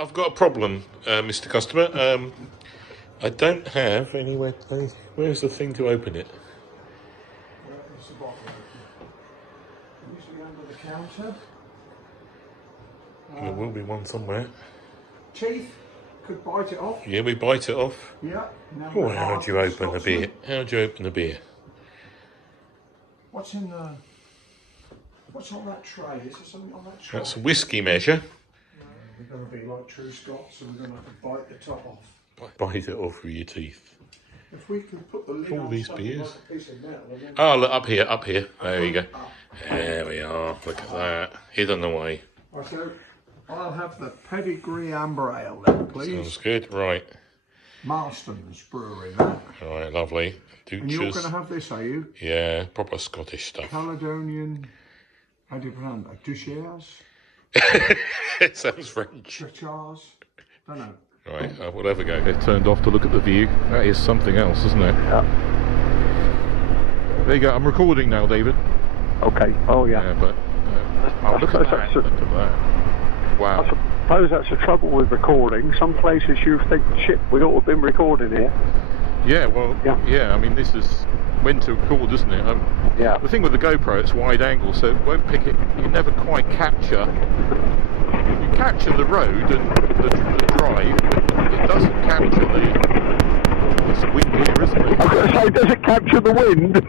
I've got a problem, Mr. Customer. I don't have anywhere. Where's the thing to open it? It's the bottom. Usually under the counter. There will be one somewhere. Teeth could bite it off. Yeah, we bite it off. Yeah. Oh, how do you open a beer? How do you open a beer? What's in the? What's on that tray? Is there something on that tray? That's a whiskey measure. We're going to be like true Scots, so we're going to have to bite the top off. Bite it off with your teeth. If we can put the lid all on these something beers. like a piece of metal, and then Oh, look, up here. There you go. There we are. Look at that. Hidden away. So I'll have the pedigree amber ale then, please. Sounds good. Right. Marston's Brewery, that. Right, lovely. And you're going to have this, are you? Yeah, proper Scottish stuff. Caledonian. How do you pronounce that? Duchess? It sounds French. Duchess? Don't know. Right, we'll have a go. It turned off to look at the view. That is something else, isn't it? Yeah. There you go. I'm recording now, David. Okay. Oh, yeah. Yeah, but oh, look at that. Look at that. Wow. I suppose that's the trouble with recording. Some places you think, shit, we ought to have been recording here. Yeah, well, yeah. I mean, this is when to record, isn't it? Yeah. The thing with the GoPro, it's wide angle, so it won't pick it. You never quite capture. You capture the road and the drive, but it doesn't capture the. It's wind here, isn't it? I was going to say, does it capture the wind?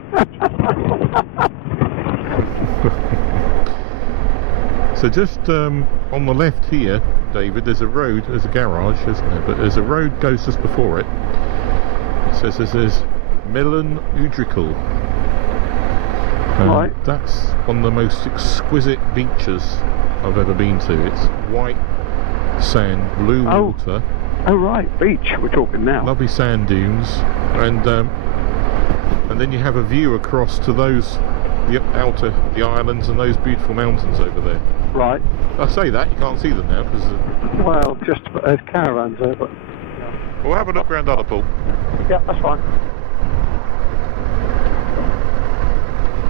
So just on the left here, David, there's a road, there's a garage, isn't there? But there's a road goes just before it. It says this is Millen Udrical. Right. That's one of the most exquisite beaches I've ever been to. It's white sand, blue water. Oh right, beach we're talking now. Lovely sand dunes, and then you have a view across to those the islands and those beautiful mountains over there. Right. I say that you can't see them now because. Well, just there's caravans there, but. We'll have a look around Otterpool. Yeah, that's fine.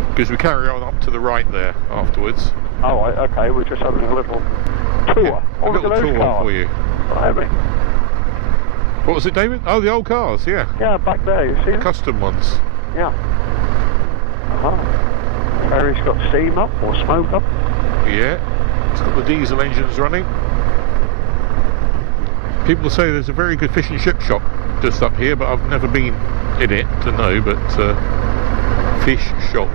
Because we carry on up to the right there afterwards. Oh, right, okay, we're just having a little tour. Yeah, a little tour for you. Right, what was it, David? Oh, the old cars, yeah. Yeah, back there, you see them? Custom ones. Yeah. Ferry's got steam up or smoke up. Yeah, it's got the diesel engines running. People say there's a very good fish and chip shop just up here, but I've never been in it to know, but fish shop.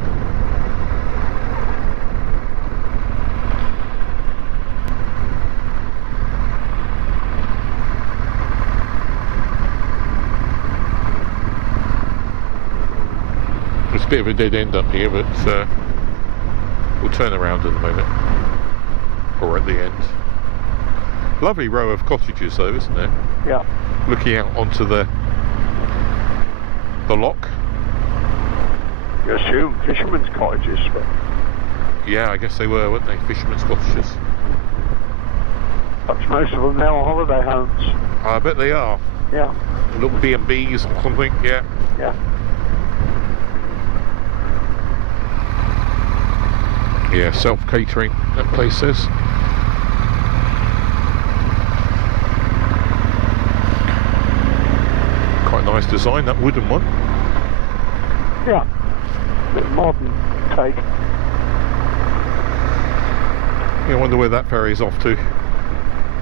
It's a bit of a dead end up here, but we'll turn around in a moment, or at the end. Lovely row of cottages though, isn't it? Yeah. Looking out onto the loch. You assume fishermen's cottages, but... Yeah, I guess they were, weren't they? Fishermen's cottages. Perhaps most of them now are holiday homes. I bet they are. Yeah. Little B&Bs or something, yeah. Yeah. Yeah, self-catering, that place says. Quite nice design, that wooden one. Yeah. Bit modern take. Yeah, I wonder where that ferry's off to.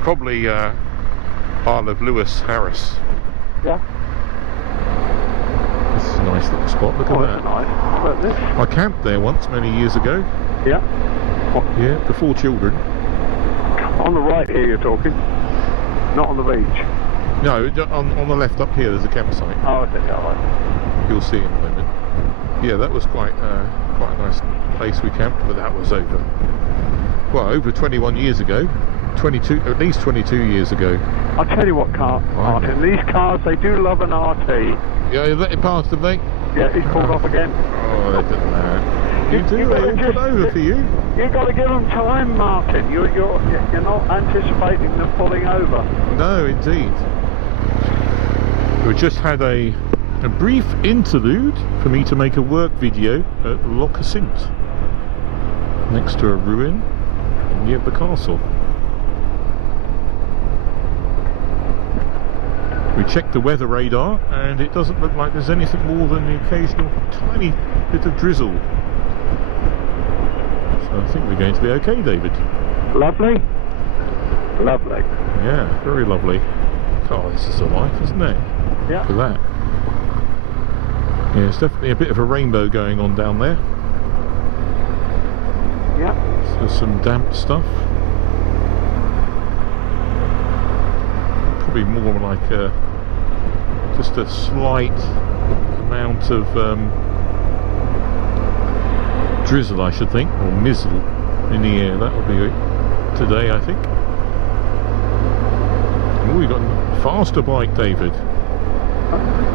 Probably Isle of Lewis, Harris. Yeah. This is a nice little spot, look at that. Nice. Look at this. I camped there once, many years ago. Yeah. What? Yeah, before children. On the right here you're talking, not on the beach. No, on the left up here there's a campsite. Oh, okay, alright. You'll see in a moment. Yeah, that was quite a nice place we camped, but that was over 21 years ago. 22, at least 22 years ago. I'll tell you what, Martin, these cars, they do love an RT. Yeah, you let it past, have they? Yeah, he's pulled off again. Oh, they didn't know. You do, they put over for you. You've got to give them time, Martin. You're not anticipating them pulling over. No, indeed. We just had a brief interlude for me to make a work video at Loch Kessock, next to a ruin near the castle. We checked the weather radar and it doesn't look like there's anything more than the occasional tiny bit of drizzle. So I think we're going to be okay, David. Lovely. Lovely. Yeah, very lovely. Oh, this is the life, isn't it? Yeah. Look at that. Yeah, it's definitely a bit of a rainbow going on down there. Yeah. So some damp stuff. Probably more like just a slight amount of drizzle, I should think, or mizzle in the air. That will be it today, I think. Oh, we got a faster bike, David.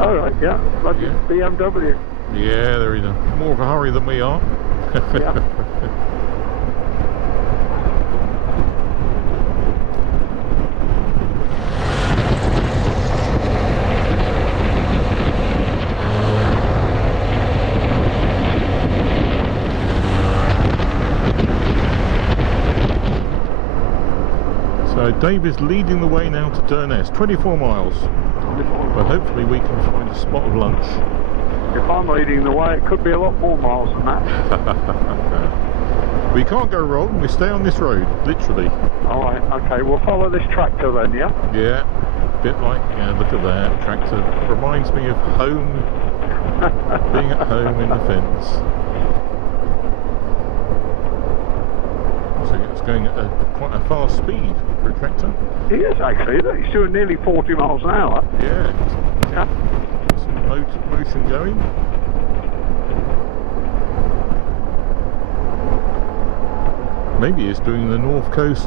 All right, yeah. Like Yeah. BMW. Yeah, they're in more of a hurry than we are. Yeah. So David's leading the way now to Durness, 24 miles. But hopefully we can find a spot of lunch. If I'm leading the way, it could be a lot more miles than that. We can't go wrong, we stay on this road, literally. All right, okay, we'll follow this tractor then, yeah? Yeah, bit like, yeah, look at that, tractor. Reminds me of home, being at home in the fence. So it's going at quite a fast speed for a tractor. He is actually, he's doing nearly 40 miles an hour. Yeah, Yeah. some motion going. Maybe it's doing the North Coast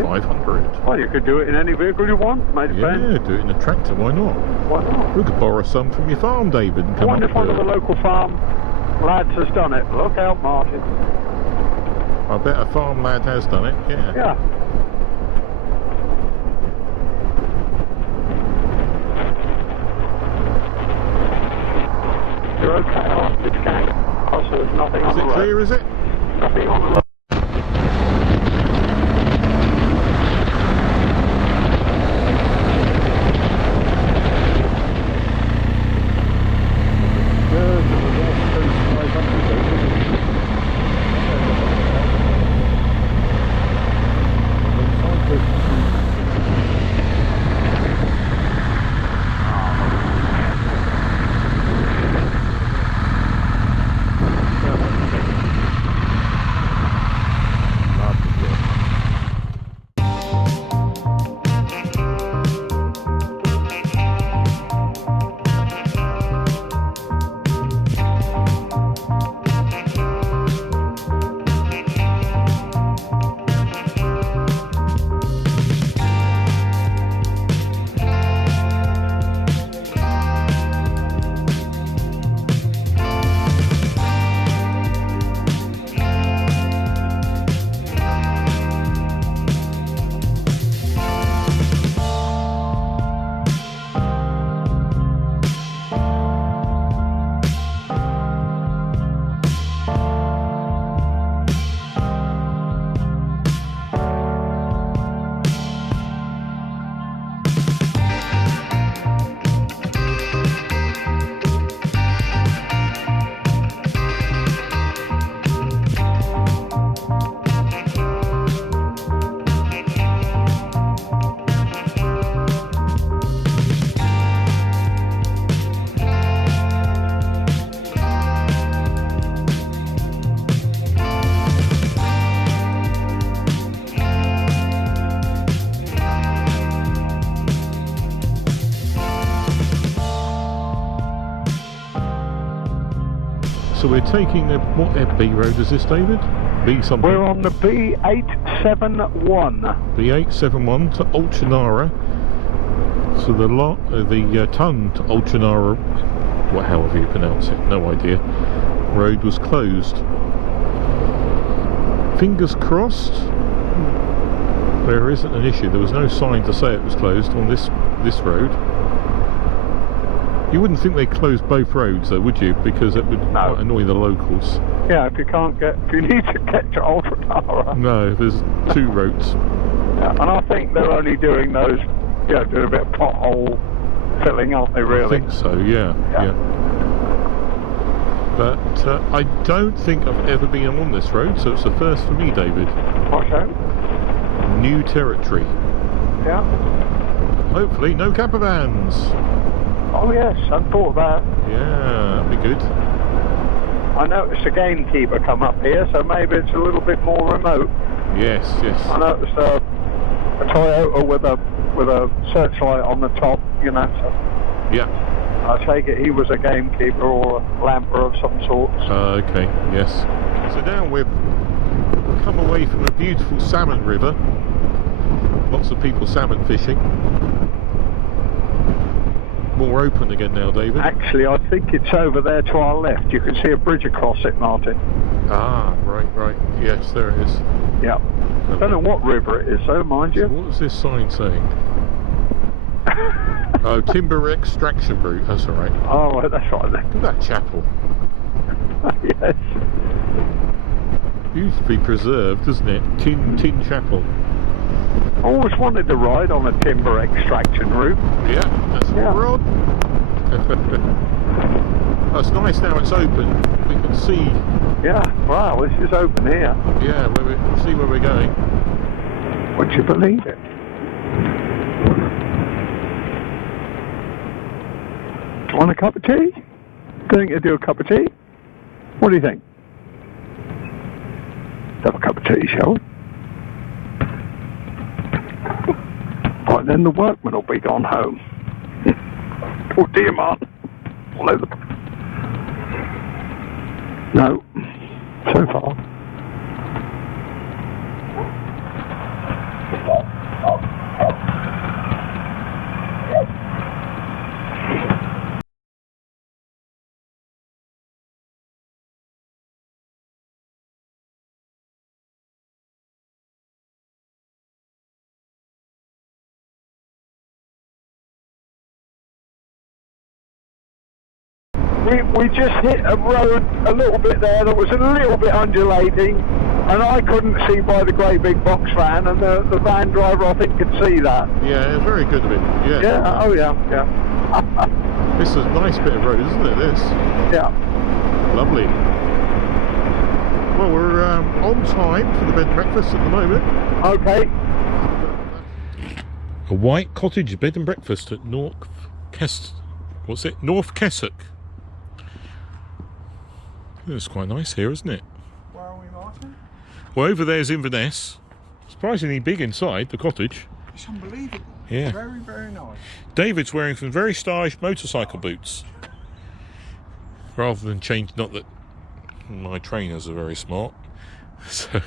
500. Well, you could do it in any vehicle you want, mate. Yeah, do it in a tractor, why not? Why not? We could borrow some from your farm, David, and I come wonder up if one of with the local farm lads has done it. Look out, Martin. I bet a farm lad has done it, yeah. Yeah. You're okay off this gang. Also, there's nothing on Is the it road. clear, is it? Nothing on the road. So we're taking the, what B road is this, David? B something? We're on the B871. B871 to Olchinara. So the ton to Olchinara, what however you pronounce it, no idea, road was closed. Fingers crossed there isn't an issue. There was no sign to say it was closed on this road. You wouldn't think they closed both roads though, would you? Because it would quite annoy the locals. Yeah, if you need to get to Olchinara. No, there's two roads. Yeah, and I think they're only doing those, doing a bit of pothole filling, aren't they, really? I think so, yeah. But I don't think I've ever been on this road, so it's the first for me, David. Okay. New territory. Yeah. Hopefully no camper vans. Oh yes, I thought of that. Yeah, that'd be good. I noticed a gamekeeper come up here, so maybe it's a little bit more remote. Yes. I noticed a Toyota with a searchlight on the top, you know. So Yeah. I take it he was a gamekeeper or a lamper of some sort. Okay, yes. So now we've come away from a beautiful salmon river. Lots of people salmon fishing. More open again now, David. Actually, I think it's over there to our left. You can see a bridge across it, Martin. Ah, right. Yes, there it is. Yeah. I don't know what river it is, though, mind you. What was this sign saying? Oh, timber extraction route. That's all right. Oh, right, that's right then. Look at that chapel. Yes. Used to be preserved, doesn't it? Tin chapel. I always wanted to ride on a timber extraction route. Yeah, that's what we're on. Oh, it's nice now it's open. We can see. Yeah, wow, this is open here. Yeah, we see where we're going. Would you believe it? Do you want a cup of tea? Think you'd do a cup of tea? What do you think? Let's have a cup of tea, shall we? Right, then the workmen will be gone home. Oh dear, Martin. All over. No, so far. We just hit a road a little bit there that was a little bit undulating, and I couldn't see by the great big box van, and the van driver I think could see that. Yeah, very good of it. Yeah. Yeah, oh yeah. This is a nice bit of road, isn't it, this? Yeah. Lovely. Well, we're on time for the bed and breakfast at the moment. Okay. A white cottage bed and breakfast at North Kessock. It's quite nice here, isn't it? Where are we, Martin? Well, over there's Inverness. Surprisingly big inside the cottage. It's unbelievable. Yeah. Very, very nice. David's wearing some very stylish motorcycle boots. Rather than change, not that my trainers are very smart. So